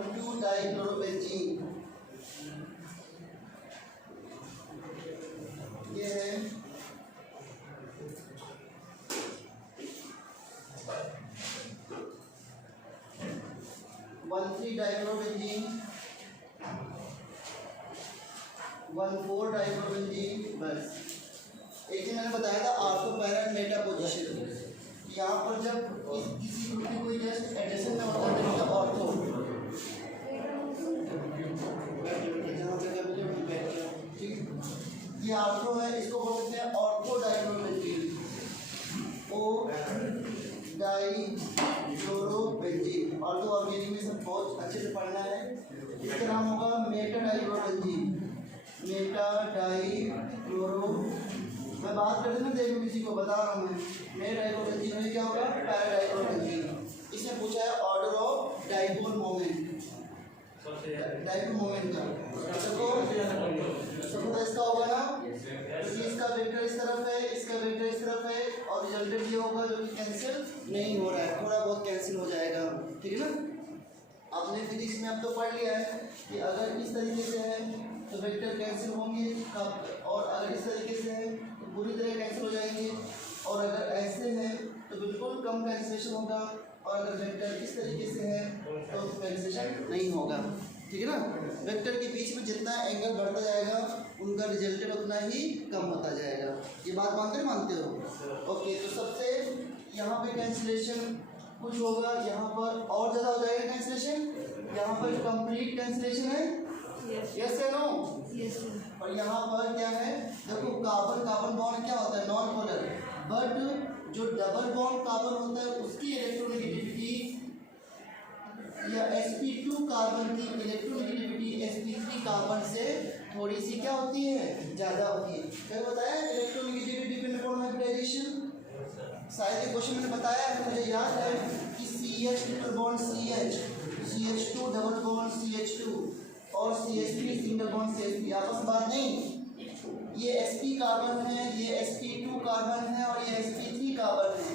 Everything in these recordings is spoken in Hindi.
1,2 डाइक्लोरोबेंजीन, ये है 1,3 डाइक्लोरोबेंजीन, 1,4 डाइक्लोरोबेंजीन। बस एक चीज मैंने बताया था ortho para and Meta position, यहाँ पर जब किसी ग्रुप की कोई जस्ट एडिशन में होता है तो इसका ऑर्थो, ठीक, ये ऑर्थो है, इसको बोलते हैं ऑर्थो डाइक्लोरोबेंजीन, ओ डाइक्लोरोबेंजीन। ऑर्थो ऑर्गेनिक में सब बहुत अच्छे से पढ़ना है। इसका नाम होगा मेटा डाइक्लोरोबेंजीन, मेटा डाइक्लोरो। मैं बात करते ना देखो किसी को बता रहा हूँ मैं, मेटा डाइक्लोरोबेंजीन में क्या होगा पैरा डाइक्लोरोबेंजीन। इसने पूछा है order of dipole moment, dipole moment का सबको इसका होगा ना, क्योंकि इसका वेक्टर इस तरफ है, इसका वेक्टर इस तरफ है और रिजल्टेंट ये होगा जो कि कैंसिल नहीं हो रहा है, थोड़ा बहुत कैंसिल हो जाएगा, ठीक है ना। आपने फिजिक्स में अब तो पढ़ लिया है कि अगर इस तरीके से है तो वेक्टर कैंसिल होंगे कब, और अगर इस तरीके से है तो पूरी तरह कैंसिल हो जाएंगे, और अगर ऐसे है तो बिल्कुल कम कैंसिलेशन होगा, और अगर वेक्टर इस तरीके से है तो कैंसिलेशन नहीं होगा, ठीक है ना। वेक्टर के बीच में जितना एंगल बढ़ता जाएगा उनका रिजल्टेंट उतना ही कम होता जाएगा। ये बात मानते हो? ओके, तो सबसे यहाँ पे कैंसिलेशन कुछ होगा, यहाँ पर और ज़्यादा हो जाएगा कैंसिलेशन, यहाँ पर कंप्लीट कैंसिलेशन है, यस या नो? और यहाँ पर क्या है, देखो कार्बन बॉन्ड क्या होता है नॉन पोलर, बट जो डबल बॉन्ड कार्बन होता है उसकी इलेक्ट्रोनेगेटिविटी या sp2 कार्बन की इलेक्ट्रोनेगेटिविटी sp3 कार्बन से थोड़ी सी क्या होती है, ज़्यादा होती है। क्या बताया इलेक्ट्रोनेगेटिविटी डिपेंड अपॉन हाइब्रिडाइजेशन, शायद ये क्वेश्चन मैंने बताया है, मुझे याद है कि CH triple bond CH, CH2 double bond CH2 और CH3 सिंगल बॉन्ड CH3 आपस में बात नहीं, ये sp कार्बन है, ये sp2 कार्बन है और ये sp3 कार्बन है।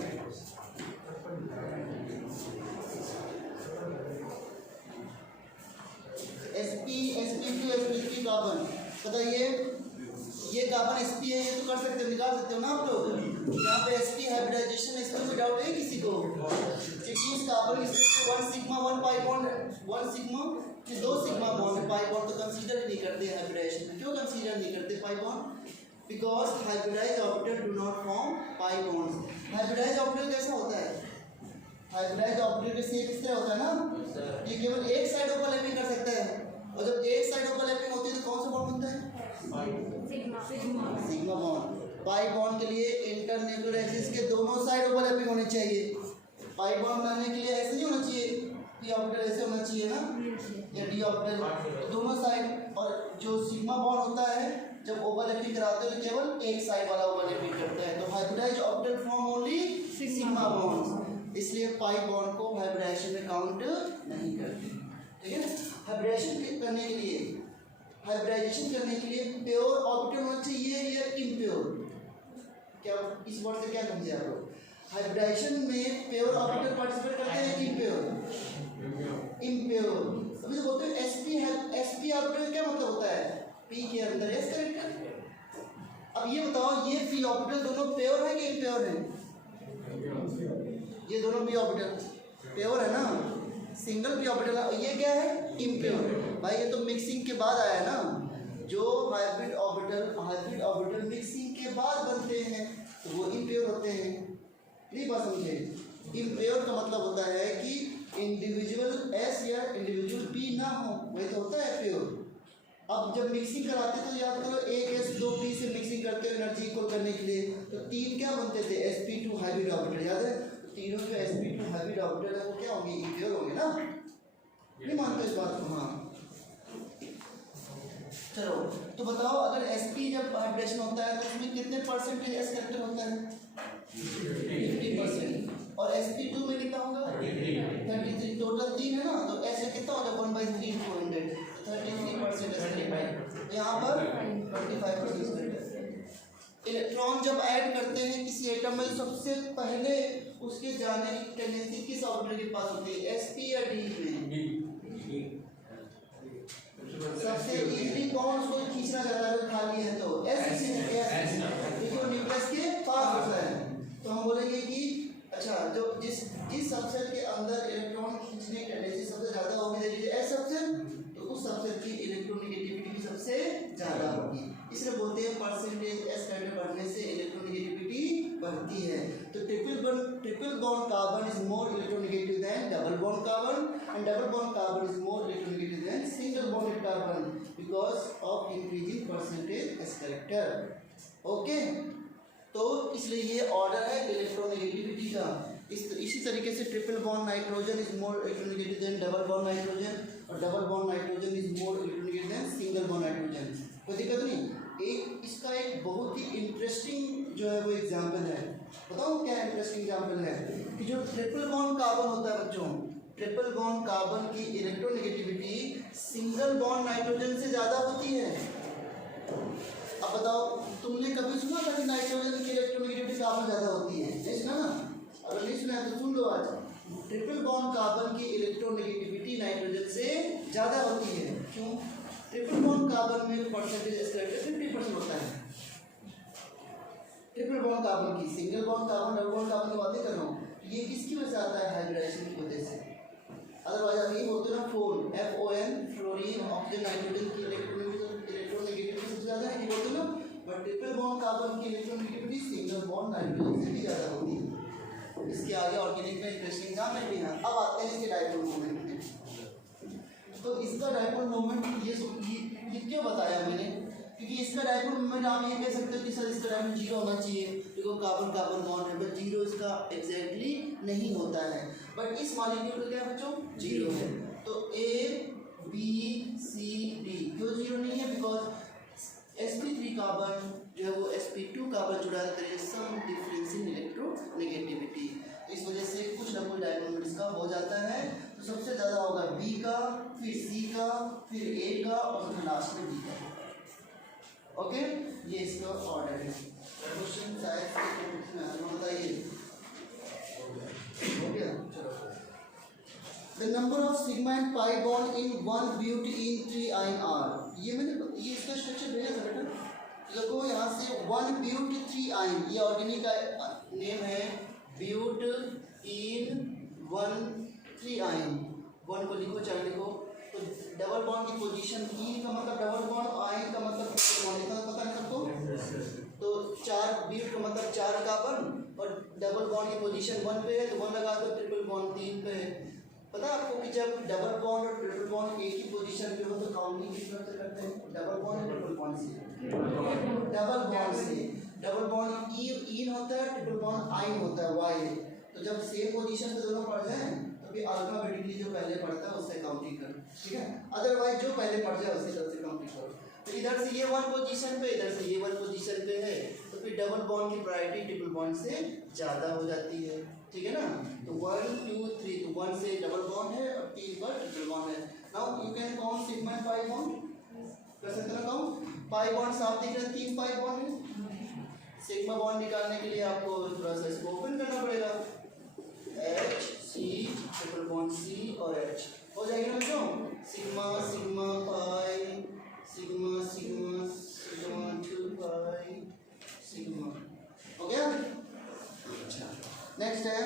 sp2 sp3 कार्बन, बताइए ये कार्बन sp है, ये तो कर सकते हो, निकाल सकते हो ना आप लोग। यहाँ पे sp हाइब्रिडाइजेशन, इसमें कोई डाउट है किसी को? इट मींस कार्बन इसमें 1 सिग्मा 1 पाई बॉन्ड, 1 सिग्मा कि 2 सिग्मा बॉन्ड, पाई बॉन्ड तो कंसीडर ही नहीं करते हाइब्रिडाइजेशन में। क्यों कंसीडर नहीं करते pi bond? Because hybridised orbital do not form pi bonds. Hybridised orbital कैसा होता है? हाइब्रिडाइज्ड ऑर्बिटल का शेप इस तरह होता है ना, ये केवल एक साइड ओवरलैपिंग कर सकता है, और जब एक साइड ओवरलैपिंग होती है तो कौन सा बॉन्ड बनता है? Sigma bond. पाई बॉन्ड के लिए इंटरन्यूक्लियर एक्सिस के दोनों साइड ओवरलैपिंग होनी चाहिए। पाई बॉन्ड बनाने के लिए ऐसे नहीं होना चाहिए, पी ऑर्बिटल ऐसे होना चाहिए ना, या डी ऑर्बिटल, दोनों साइड। और जो सिग्मा बॉन्ड होता है जब ओवरलैपिंग कराते हैं तो केवल एक साइड वाला ओवरलैपिंग करता है, तो hybridised orbital form only sigma bonds, इसलिए पाई बॉन्ड को हाइब्रिडाइजेशन में काउंट नहीं करते, ठीक है। हाइब्रिडाइजेशन करने के लिए प्योर ऑर्बिटल होना चाहिए या इम्प्योर? क्या इस वर्ड से क्या समझे आप लोग? हाइब्रिडाइजेशन में प्योर ऑर्बिटल पार्टिसिपेट करते हैं कि इम्प्योर? अभी तो बोलते हैं sp ऑर्बिटल क्या मतलब होता है? p के अंदर, यस करेक्ट। अब ये बताओ ये p ऑर्बिटल दोनों प्योर है कि इम्प्योर है? ये दोनों p ऑर्बिटल प्योर है ना, सिंगल p ऑर्बिटल, ये क्या है? इम्प्योर। भाई ये तो मिक्सिंग के बाद आया ना, जो हाइब्रिड ऑर्बिटल मिक्सिंग के बाद बनते हैं तो वो इम्प्योर होते हैं। नहीं बात समझे? इम्प्योर का मतलब होता है कि इंडिविजुअल s या इंडिविजुअल p ना हो, वही तो होता है प्योर। अब जब मिक्सिंग कराते तो याद करो, एक s 2 p से मिक्सिंग करते हो एनर्जी इक्वल करने के लिए, तो 3 क्या बनते थे? sp2 हाइब्रिड ऑर्बिटल, याद है? तो तीनों जो sp2 हाइब्रिड ऑर्बिटल है वो क्या होंगे? इम्प्योर होंगे ना। नहीं मानते इस बात को? हाँ चलो, तो बताओ अगर sp जब हाइब्रिडेशन होता है तो उसमें कितने परसेंटेज s कैरेक्टर होता है? 50%। और sp2 में कितना होगा? 33। टोटल 3 है ना, तो s कितना होगा? 1/3 400, 33% तो यहाँ पर 25%। इलेक्ट्रॉन जब ऐड करते हैं किसी एटम में सबसे पहले उसके जाने की टेंडेंसी किस ऑर्बिटल के पास होती है? sp या d में? ज़्यादा होगी। इसलिए बोलते हैं परसेंटेज एस कैरेक्टर बढ़ने से इलेक्ट्रोनेगेटिविटी बढ़ती है। तो triple bond carbon is more electronegative than double bond carbon and double bond carbon is more electronegative than single bonded carbon because of increasing percentage S character. Okay, तो इसलिए ये ऑर्डर है इलेक्ट्रोनेगेटिविटी का। इसी तरीके से triple bond nitrogen is more electronegative than double bond nitrogen और double bond nitrogen is more electronegative than single bond nitrogen. कोई दिक्कत नहीं। इसका एक बहुत ही इंटरेस्टिंग जो है वो एग्जाम्पल है। बताओ क्या इंटरेस्टिंग एग्जाम्पल है कि जो ट्रिपल बॉन्ड कार्बन होता है बच्चों, ट्रिपल बॉन्ड कार्बन की इलेक्ट्रोनेगेटिविटी सिंगल बॉन्ड नाइट्रोजन से ज़्यादा होती है। अब बताओ, तुमने कभी सुना था कि नाइट्रोजन की इलेक्ट्रोनेगेटिविटी कार्बन ज़्यादा होती है? नहीं सुना ना? अगर नहीं सुना है तो सुन लो आज। ट्रिपल बॉन्ड कार्बन की इलेक्ट्रोनेगेटिविटी नाइट्रोजन से ज़्यादा होती है। क्यों? ट्रिपल बॉन्ड कार्बन में परसेंटेज 50% होता है। ट्रिपल बॉन्ड कार्बन की, single bond carbon double bond carbon की बातें कर रहा हूँ। ये किसकी वजह से आता है? हाइब्रिडाइजेशन की वजह से। अदरवाइज आप ये बोलते हो ना FON, फ्लोरीन ऑक्सीजन नाइट्रोजन की इलेक्ट्रोनेगेटिविटी सबसे ज़्यादा है, ये बोलते हो ना। बट ट्रिपल बॉन्ड कार्बन की इलेक्ट्रोनेगेटिविटी सिंगल बॉन्ड नाइट्रोजन से भी ज़्यादा होती है। इसके आगे ऑर्गेनिक में इंटरेस्टिंग एग्जाम है भी है। अब आते हैं इसके डायपोल मोमेंट में। तो इसका डायपोल मोमेंट ये क्यों बताया मैंने? क्योंकि इसका डायपोल मोमेंट आप ये कह सकते हो कि सर इसका डायपोल 0 होना चाहिए, देखो कार्बन कार्बन बॉन्ड है, बट 0 इसका एग्जैक्टली नहीं होता है। बट इस मॉलिक्यूल का क्या है बच्चों? 0 है। तो A B C D क्यों 0 नहीं है? बिकॉज sp3 कार्बन जो है वो sp2 कार्बन जुड़ा है, there is some difference in electronegativity. इस वजह से कुछ ना कुछ डायपोल मोमेंट इसका हो जाता है। तो सबसे ज़्यादा होगा B का, फिर C का, फिर A का और फिर लास्ट में D का। ओके, ये इसका ऑर्डर है। क्वेश्चन शायद बताइए। हो गया, चलो। The number of sigma and pi bond in one butene 3 R। ये इसका स्ट्रक्चर भेजा था बेटा। देखो यहाँ से 1 ब्यूट 3 ये ऑर्गेनिक का नेम है, ब्यूट इन 1 3 1 को लिखो, चाहे लिखो। तो डबल बॉन्ड की पोजीशन ई का मतलब डबल बॉन्ड, आयन का मतलब बॉन्ड, इतना पता है सबको। तो 4 ब्यूट का मतलब 4 कार्बन और डबल बॉन्ड की पोजीशन 1 पे है तो 1 लगा दो, ट्रिपल बॉन्ड 3 पे है। पता है आपको कि जब डबल बॉन्ड और ट्रिपल बॉन्ड एक ही पोजीशन पे हो तो काउंटिंग किस तरह से करते हैं? डबल बॉन्ड ट्रिपल बॉन्ड से, डबल बॉन्ड से। डबल बॉन्ड इन होता है, ट्रिपल बॉन्ड आइन होता है, वाई। तो जब सेम पोजीशन पे दोनों पड़ जाए तो फिर अल्फाबेटिकली जो पहले पढ़ता है उससे काउंटिंग करो, ठीक है? अदरवाइज जो पहले पड़ जाए उसी तरह से काउंटिंग करो। तो इधर से ये 1 पोजीशन पे, इधर से ये 1 पोजीशन पे है, तो फिर डबल बॉन्ड की प्रायोरिटी ट्रिपल बॉन्ड से ज़्यादा हो जाती है, ठीक है ना? तो 1 2 3, तो 1 से डबल बॉन्ड है और 3 पर ट्रिपल बॉन्ड है। Now you can count sigma and pi bond. कर सकते ना काउंट? पाई बॉन्ड साफ दिख रहे हैं, 3 पाई बॉन्ड है। सिग्मा बॉन्ड निकालने के लिए आपको थोड़ा सा इसको ओपन करना पड़ेगा। H C triple bond C और H हो जाएगी ना बच्चों? Sigma sigma pi sigma sigma sigma 2 pi sigma. हो गया? अच्छा, नेक्स्ट है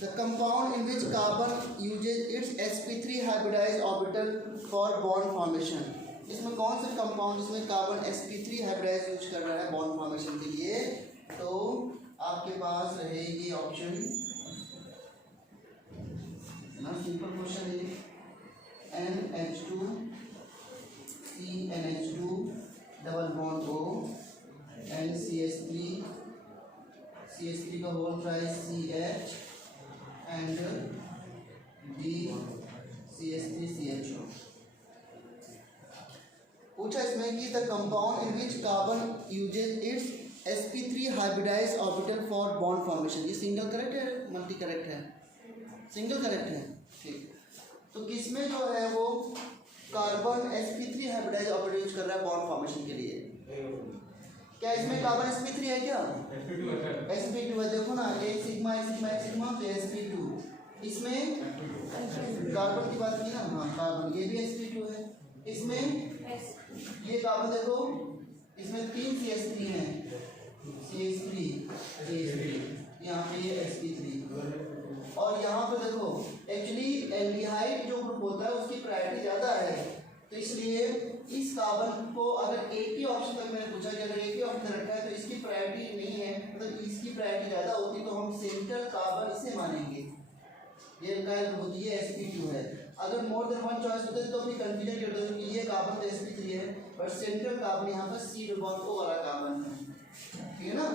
the compound in which carbon uses its sp3 hybridized orbital for bond formation। इसमें कौन सा कंपाउंड इसमें कार्बन sp3 हाइब्रिडाइज यूज कर रहा है बॉन्ड फॉर्मेशन के लिए? तो आपके पास रहेगी ऑप्शन ना, सिंपल क्वेश्चन है, NH2 CNH2 double bond O NCH3 CH3 का होल ट्राइस CH and D CH3 CHO। पूछा इसमें कि the compound in which carbon uses its sp3 hybridised orbital for bond formation. ये सिंगल करेक्ट है, मल्टी करेक्ट है? सिंगल करेक्ट है, ठीक। तो किसमें जो है वो carbon sp3 hybridised orbital use कर रहा है बॉन्ड फॉर्मेशन के लिए? क्या इसमें कार्बन sp3 है क्या? sp2 है। देखो ना, एक सिग्मा एक सिग्मा एक सिग्मा तो sp2। इसमें कार्बन की बात की ना, हाँ कार्बन, ये भी sp2 है। इसमें ये कार्बन देखो, इसमें 3 CH3 हैं, CH3 यहाँ पे ये sp3। और यहाँ पे देखो एक्चुअली एल्डिहाइड जो ग्रुप होता है उसकी प्रायोरिटी ज़्यादा है, तो इसलिए इस कार्बन को अगर एक ही ऑप्शन तक मैंने पूछा कि अगर एक ही ऑप्शन रखा है तो इसकी प्रायोरिटी नहीं है, मतलब इसकी प्रायोरिटी ज़्यादा होती तो हम सेंट्रल कार्बन इसे मानेंगे। ये एल्काइल होती है sp2 है। अगर मोर देन वन चॉइस होते तो फिर कंफ्यूजन क्यों होता कि ये कार्बन तो sp3 है बट सेंट्रल कार्बन यहाँ पर C डबल बॉन्ड O वाला कार्बन है, ठीक है ना।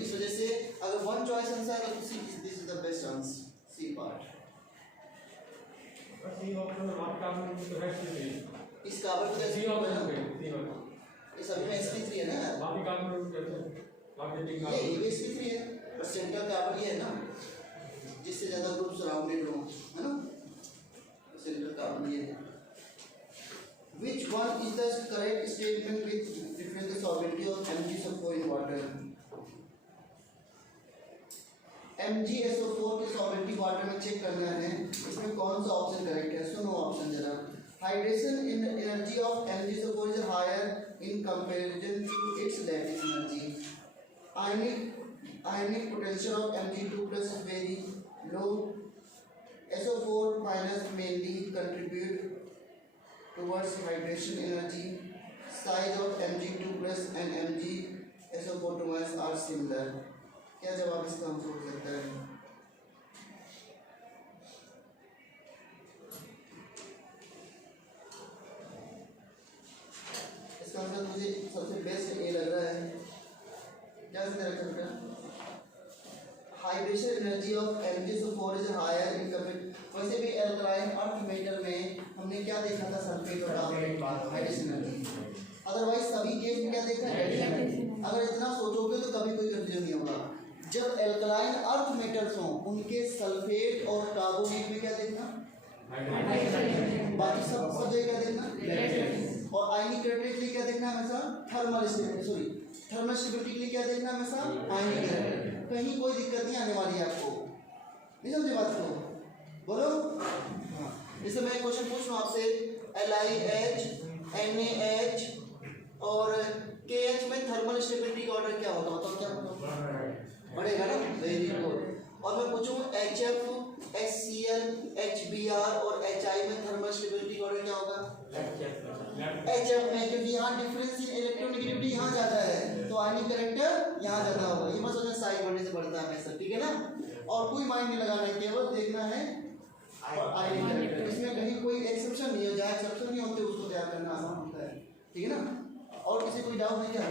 इस वजह से अगर वन चॉइस आंसर है तो see this is the best answer C part. C option में बात कार्बन की तो रेस्ट नहीं है। इस कार्बन का सी ऑप्शन पे सी वाला ये सभी में sp3 है ना, बाकी कार्बन कैसे बाकी टिक ये भी sp3 है और सेंट्रल कार्बन ये है ना जिससे ज्यादा ग्रुप सराउंडेड हो, है ना, सेंट्रल कार्बन ये है। Which one is the correct statement with different solubility of MgSO4 in water? MgSO4 की solubility water में चेक करना है, इसमें कौन सा ऑप्शन करेक्ट है? सुनो ऑप्शन जरा। Hydration in energy of MgSO4 is higher in comparison to its lattice energy. Ionic potential of Mg2 plus is very low. SO4 minus mainly contribute towards hydration energy. Size of Mg2 plus and MgSO4 minus are similar. क्या जवाब इसका हम सोच सकते हैं? इसका आंसर मुझे सबसे बेस्ट ये लग रहा है, क्या से रखा बेटा? Hydration energy of MgSO4 is higher in compare. वैसे भी एल्कलाइन अर्थ मेटल में हमने क्या देखा था? सल्फेट और कार्बोनेट हाइड्रेशन एनर्जी। अदरवाइज सभी केस में क्या देखा है? अगर इतना सोचोगे तो कभी कोई कंफ्यूजन नहीं होगा। जब एल्कलाइन अर्थ मेटल्स हों उनके सल्फेट और कार्बोनेट में क्या देखना? बाकी सब जगह क्या देखना? और आयनिक कैरेक्टरिस्टिक के लिए क्या देखना हमेशा? थर्मल स्टेबिलिटी के लिए क्या देखना हमेशा? आयनिक कैरेक्टर। कहीं कोई दिक्कत नहीं आने वाली है आपको, नहीं समझे बात को? बोलो हाँ। जैसे मैं क्वेश्चन पूछ रहा हूँ आपसे, LiH NaH और KH में थर्मल स्टेबिलिटी का ऑर्डर क्या होगा? मतलब क्या होगा? बढ़ेगा ना, वेरी गुड। और मैं पूछूं HF HCl HBr और HI में थर्मल स्टेबिलिटी का ऑर्डर क्या होगा? HF में, क्योंकि यहाँ डिफरेंस इन इलेक्ट्रोनेगेटिविटी यहाँ जाता है तो आयनिक कैरेक्टर यहाँ जाता होगा। ये मत सोचना साइड बढ़ने से बढ़ता है हमेशा, ठीक है ना। और कोई माइंड नहीं लगाना है, केवल देखना है आयनिक कैरेक्टर। इसमें कहीं कोई एक्सेप्शन नहीं है, जहाँ एक्सेप्शन नहीं होते उसको तैयार करना आसान होता है, ठीक है ना। और किसी कोई डाउट नहीं क्या?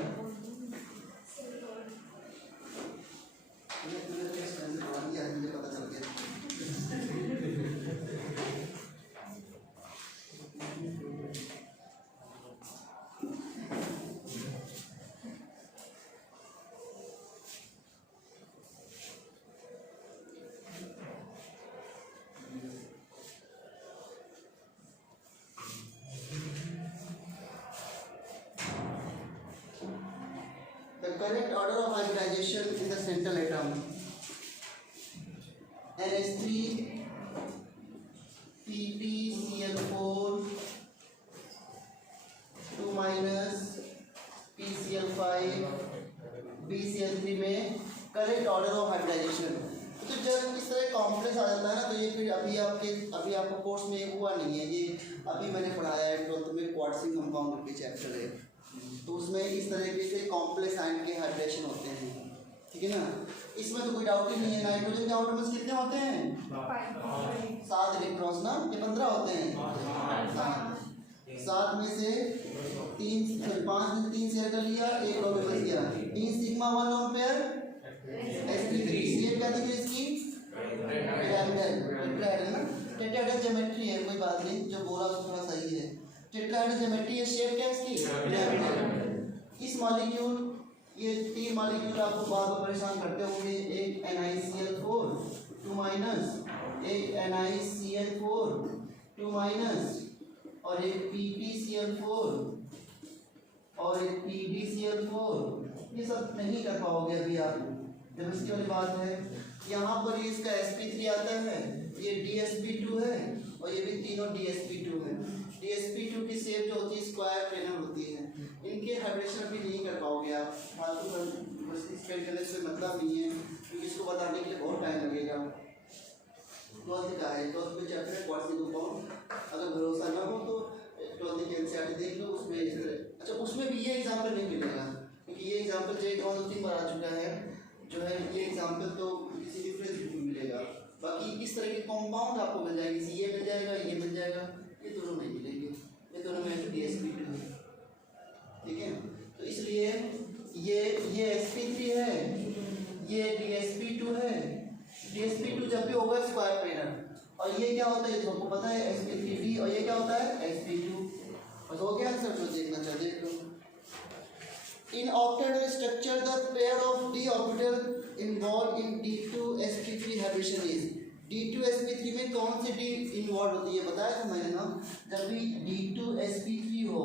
मुझे पता चल गया। The correct order of hybridization in the central atom: NH3 PtCl4 2 minus PCl5 BCl3 में करेक्ट ऑर्डर ऑफ हाइब्रिडाइजेशन। तो जब इस तरह कॉम्प्लेक्स आ जाता है ना तो ये फिर अभी आपको कोर्स में हुआ नहीं है, ये अभी मैंने पढ़ाया है 12th में क्वार्टजिंग कंपाउंड के चैप्टर है, तो उसमें इस तरीके से कॉम्प्लेक्स आयन के हाइब्रिडेशन होते हैं, ठीक है ना। इसमें तो कोई डाउट ही नहीं है। नाइट्रोजन के आउटरमोस्ट कितने होते हैं? 7 इलेक्ट्रॉन्स ना, ये 15 होते हैं। 7 में से 5 में 3 शेयर कर लिया, एक लोग बच गया। 3 sigma 1 lone pair sp3 shape क्या दिख रही है इसकी? टेट्राहेड्रल ना, टेट्राहेड्रल ज्योमेट्री है, कोई बात नहीं, जो बोला वो थोड़ा सही है। टेट्राहेड्रल ज्योमेट्री है, शेप क्या है इसकी? इस मॉलिक्यूल, ये 3 मॉलिक्यूल आपको बार बार परेशान करते होंगे। एक NiCl4 2 माइनस, एक NiCl4 2 माइनस और एक PbCl4 और एक PbCl4। ये सब नहीं कर पाओगे अभी आप। जब इसकी वाली बात है, यहाँ पर इसका sp3 आता है, ये dsp2 है और ये भी तीनों dsp2 है। dsp2 की शेप जो होती है स्क्वायर प्लेनर होती है, इनके हाइब्रिडेशन भी नहीं कर पाओगे आप। फालतू बस स्पेल करने से मतलब नहीं है, क्योंकि इसको बताने के लिए बहुत टाइम लगेगा। 12th का है, 12th के चैप्टर है क्वार्टजिंग कंपाउंड। अगर भरोसा ना हो तो 12th ट्वेल्थ की एनसीईआरटी देख लो, उसमें अच्छा उसमें भी ये एग्जाम्पल नहीं मिलेगा, क्योंकि ये एग्जाम्पल जो 2-3 बार आ चुका है, जो है ये एग्जाम्पल तो किसी डिफरेंस बुक में मिलेगा। बाकी इस तरह के कॉम्पाउंड आपको मिल जाएगी, ये मिल जाएगा, ये मिल जाएगा, ये दोनों नहीं मिलेंगे, ये दोनों में DsP2 है, ठीक है। तो इसलिए ये sp3 है, ये DsP2 है। DsP2 जब भी होगा स्क्वायर प्लेनर, और ये क्या होता है ये आपको पता है sp3d, और ये क्या होता है sp2। बस हो गया आंसर, जो देखना चाहते देख लो। In octahedral structure, the pair of d orbital involved in d2sp3 hybridization is d2sp3 में कौन सी d इन्वॉल्व होती है बताया था मैंने ना, जब भी d2sp3 हो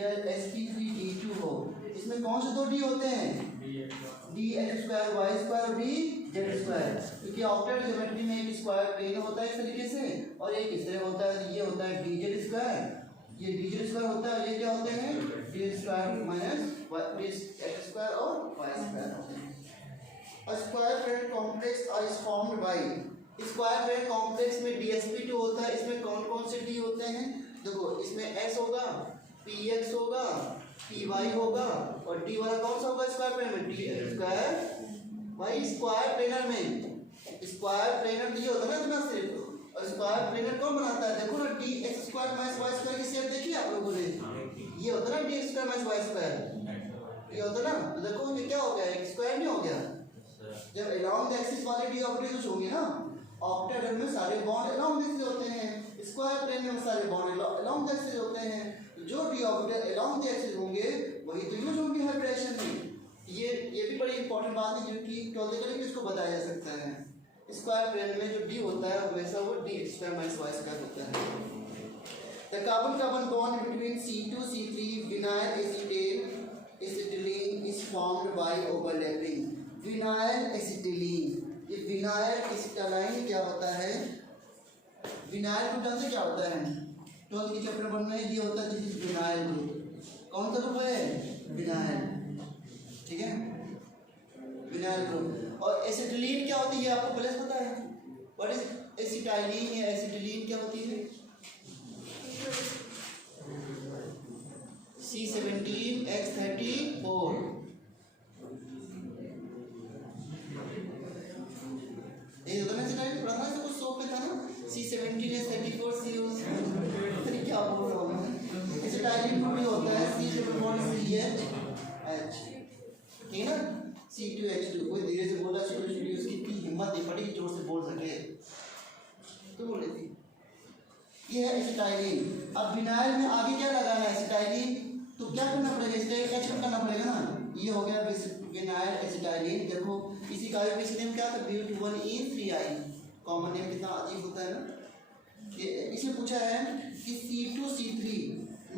या sp3d2 हो, इसमें कौन से दो d होते हैं, dx square y square dz square, क्योंकि ऑक्टेट ज्योमेट्री में एक स्क्वायर प्लेन होता है इस तरीके से, और एक इस तरह होता है, ये होता है dz स्क्वायर, ये dz स्क्वायर होता है, ये क्या होते हैं dz square minus x square और y स्क्वायर होते हैं। A square bracket complex is formed by, square bracket complex में DsP2 होता है, इसमें कौन कौन से d होते हैं, देखो इसमें s होगा, px होगा, py होगा, और d वाला कौन सा होगा स्क्वायर प्लेनर में, dx स्क्वायर। भाई स्क्वायर प्लेनर में स्क्वायर प्लेनर ये होता है ना इतना सिर्फ, और स्क्वायर प्लेनर कौन बनाता है, देखो ना dx square minus y square की शेप देखी आप लोगों ने, ये होता है ना dx square minus y square, ये होता है ना, तो देखो ये क्या हो गया, एक स्क्वायर नहीं हो गया, जब अलोंग द एक्सिस वाले d ऑपरेटर्स होंगे ना, ऑक्टाहेड्रल में सारे बॉन्ड अलोंग द एक्सिस होते हैं, स्क्वायर प्लेन में सारे बॉन्ड अलोंग द एक्सिस होते हैं, जो d operator along the axis होंगे वही तो यूज होंगे हाइब्रिडेशन में। ये भी बड़ी इंपॉर्टेंट बात है, क्योंकि टॉपिकली इसको बताया जा सकता है, स्क्वायर प्लेन में जो d होता है वैसा वो d square minus y square होता है। The carbon-carbon bond between C2C3 vinyl acetylene is formed by overlapping। Vinyl acetylene, ये विनाइल एसिटाइलिन क्या होता है, विनाइल ग्रुप से क्या होता है, 12th के चैप्टर 1 में ये होता है, दिस इज विनाइल ग्रुप, कौन सा ग्रुप है विनाइल, ठीक है विनाइल ग्रुप। और एसिटिलीन क्या होती है आपको पहले से पता है, व्हाट इज एसिटाइलिन या एसिटिलीन क्या होती है, C17H34, ये होता है ना पढ़ा था कुछ सो पे था ना, C17H34 C क्या बोल रहा हूँ मैं, एसिटाइलिन भी होता है C2CH, ठीक है ना, C2H2, कोई धीरे से बोला C2H2, उसकी इतनी हिम्मत नहीं पड़ी जोर से बोल सके, तो बोल रही थी ये है एसिटाइलिन। अब विनाइल में आगे क्या लगाना है एसिटाइलिन, तो क्या करना पड़ेगा, इसका H करना पड़ेगा ना, ये हो गया विनाइल एसिटाइलिन। देखो इसी का नेम क्या था, but1E3I, कॉमन नेम कितना अजीब होता है ना। इसे पूछा है कि C2C3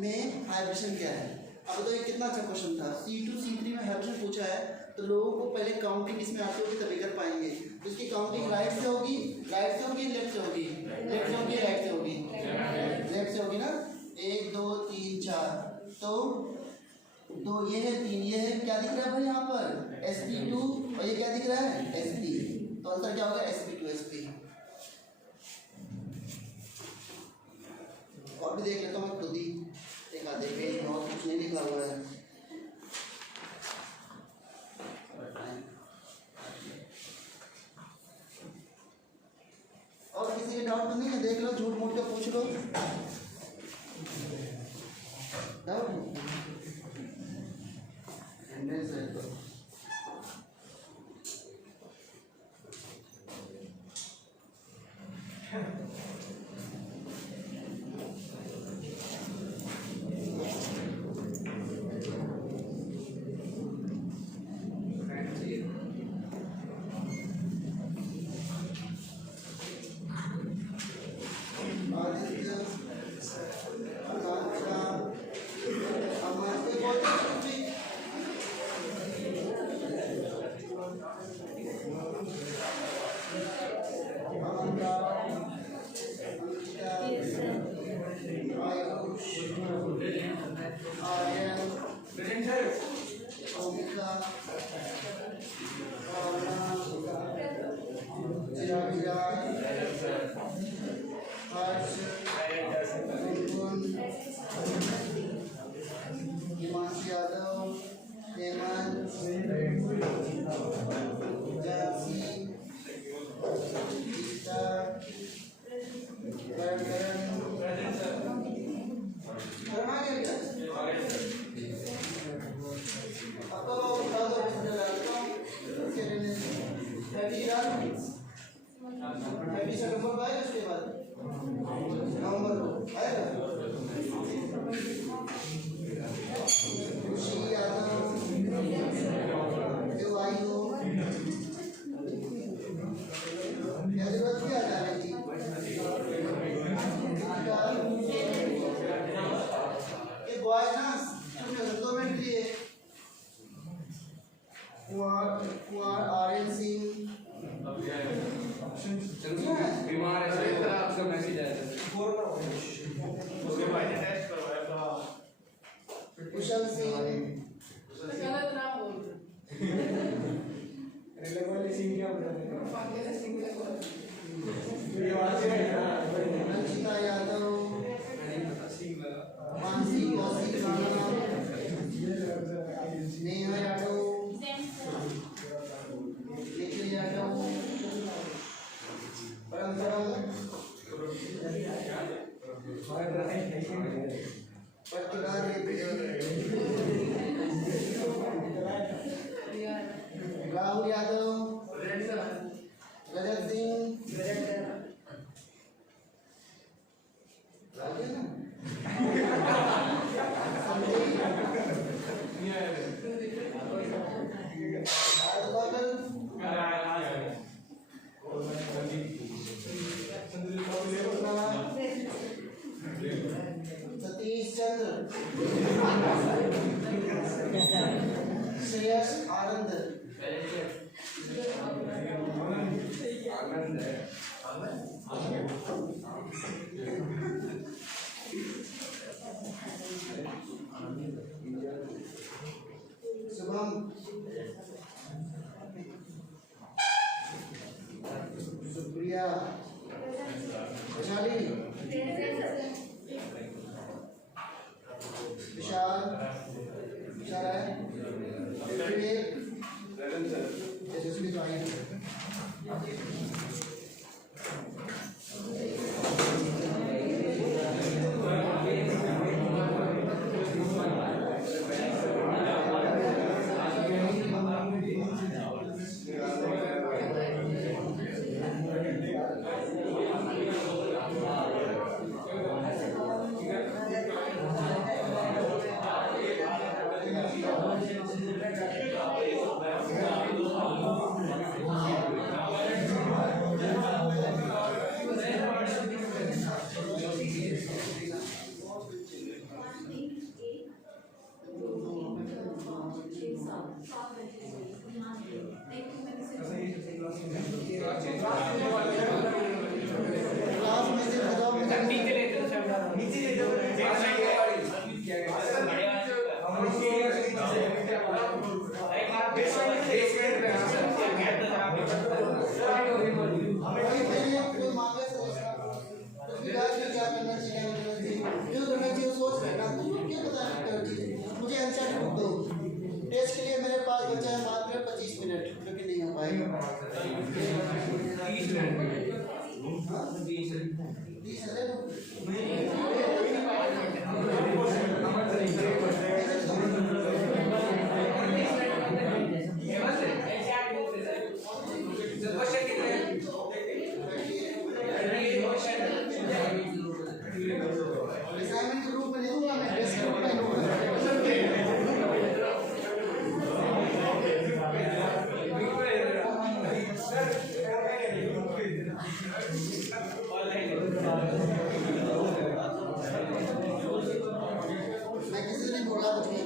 में हाइब्रिडेशन क्या है। अब तो ये कितना अच्छा क्वेश्चन था, C2C3 में हाइब्रिडेशन पूछा है तो लोगों को पहले काउंटिंग इसमें आती होगी तभी कर पाएंगे। तो इसकी काउंटिंग राइट से होगी, लेफ्ट से होगी, राइट से होगी, लेफ्ट से होगी ना, 1 2 3 4, तो 2 ये है, 3 ये है, क्या दिख रहा है भाई यहाँ पर sp2, और ये क्या दिख रहा है sp, तो आंसर क्या होगा sp2sp। और भी देख लेता हूँ मैं खुद ही, एक आधे पेज में और कुछ नहीं लिखा हुआ है। और किसी के डाउट तो नहीं है, देख लो, झूठ मूठ के पूछ लो, डाउट राहुल यादव, रजत सिंह, सतीश चंद्र, श्रेयस आनंद, शुभम, सुप्रिया, वैशाली, विशाल, विशाल है, विवेक, यशस्वी तो आई है। टेस्ट के लिए मेरे पास बचा है मात्र 25 मिनट, जो कि नहीं हो पाएगा। 30 असाइनमेंट के रूप में नहीं दूंगा मैं, टेस्ट के रूप में दूंगा। मैं किसी से नहीं बोला कुछ नहीं।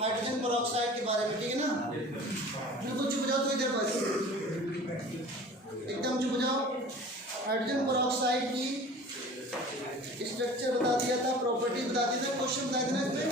हाइड्रोजन पेरोक्साइड के बारे में, ठीक है ना? बिल्कुल चुप जाओ तो इधर बस, एकदम चुप जाओ। हाइड्रोजन पेरोक्साइड की स्ट्रक्चर बता दिया था, प्रॉपर्टी बता दी था, क्वेश्चन बता देना इस पे।